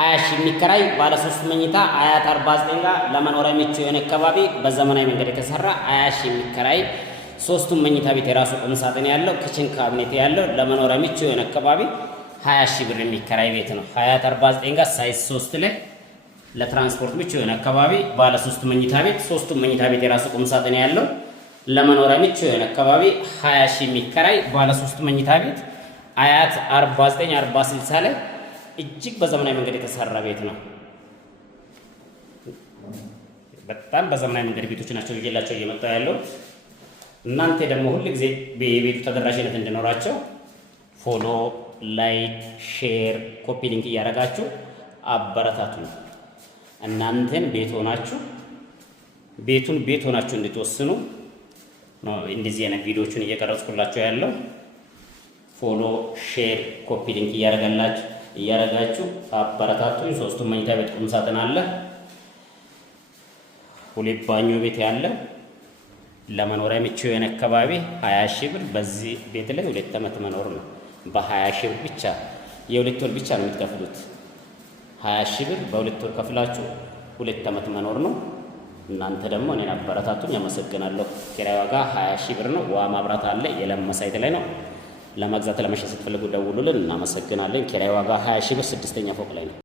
20 ሺህ የሚከራይ ባለ 3 መኝታ አያት 49 ጋር ለመኖሪያ ምቹ የሆነ አካባቢ በዘመናዊ መንገድ የተሰራ 20 ሺህ የሚከራይ ሶስቱም መኝታ ቤት የራሱ ቁም ሳጥን ያለው ክችን ካቢኔት ያለው ለመኖሪያ ምቹ የሆነ አካባቢ 20 ሺህ ብር የሚከራይ ቤት ነው። አያት 49 ጋር ሳይዝ 3 ላይ ለትራንስፖርት ምቹ የሆነ አካባቢ ባለ 3 መኝታ ቤት ሶስቱም መኝታ ቤት የራሱ ቁም ሳጥን ያለው ለመኖሪያ ምቹ የሆነ አካባቢ 20 ሺህ የሚከራይ ባለ 3 መኝታ ቤት አያት 49 4060 ላይ እጅግ በዘመናዊ መንገድ የተሰራ ቤት ነው። በጣም በዘመናዊ መንገድ ቤቶች ናቸው ይዤላችሁ እየመጣሁ ያለው። እናንተ ደግሞ ሁሉ ጊዜ በቤቱ ተደራሽነት እንዲኖራቸው ፎሎ፣ ላይክ፣ ሼር፣ ኮፒ ሊንክ እያደረጋችሁ አበረታቱ። እናንተን ቤቱን ቤት ሆናችሁ እንድትወስኑ ነው እንደዚህ አይነት ቪዲዮዎችን እየቀረጽኩላችሁ ያለው። ፎሎ፣ ሼር፣ ኮፒ ሊንክ እያደረጋችሁ አበረታቱኝ። ሶስቱም መኝታ ቤት ቁም ሳጥን አለ። ሁለት ባኞ ቤት ያለ ለመኖሪያ ምቹ የሆነ አካባቢ 20 ሺህ ብር። በዚህ ቤት ላይ 2 ዓመት መኖር ነው። በ20 ሺህ ብር ብቻ የ2 ወር ብቻ ነው የምትከፍሉት። 20 ሺህ ብር በ2 ወር ከፍላችሁ 2 ዓመት መኖር ነው። እናንተ ደግሞ እኔን አበረታቱኝ። አመሰግናለሁ። ኪራይ ዋጋ 20 ሺህ ብር ነው። ውሃ ማብራት አለ። የለማ ሳይት ላይ ነው። ለመግዛት ለመሸጥ ስትፈልጉ ደውሉልን። እናመሰግናለን። ኪራይ ዋጋ 20 ሺህ ብር 6ኛ ፎቅ ላይ ነው።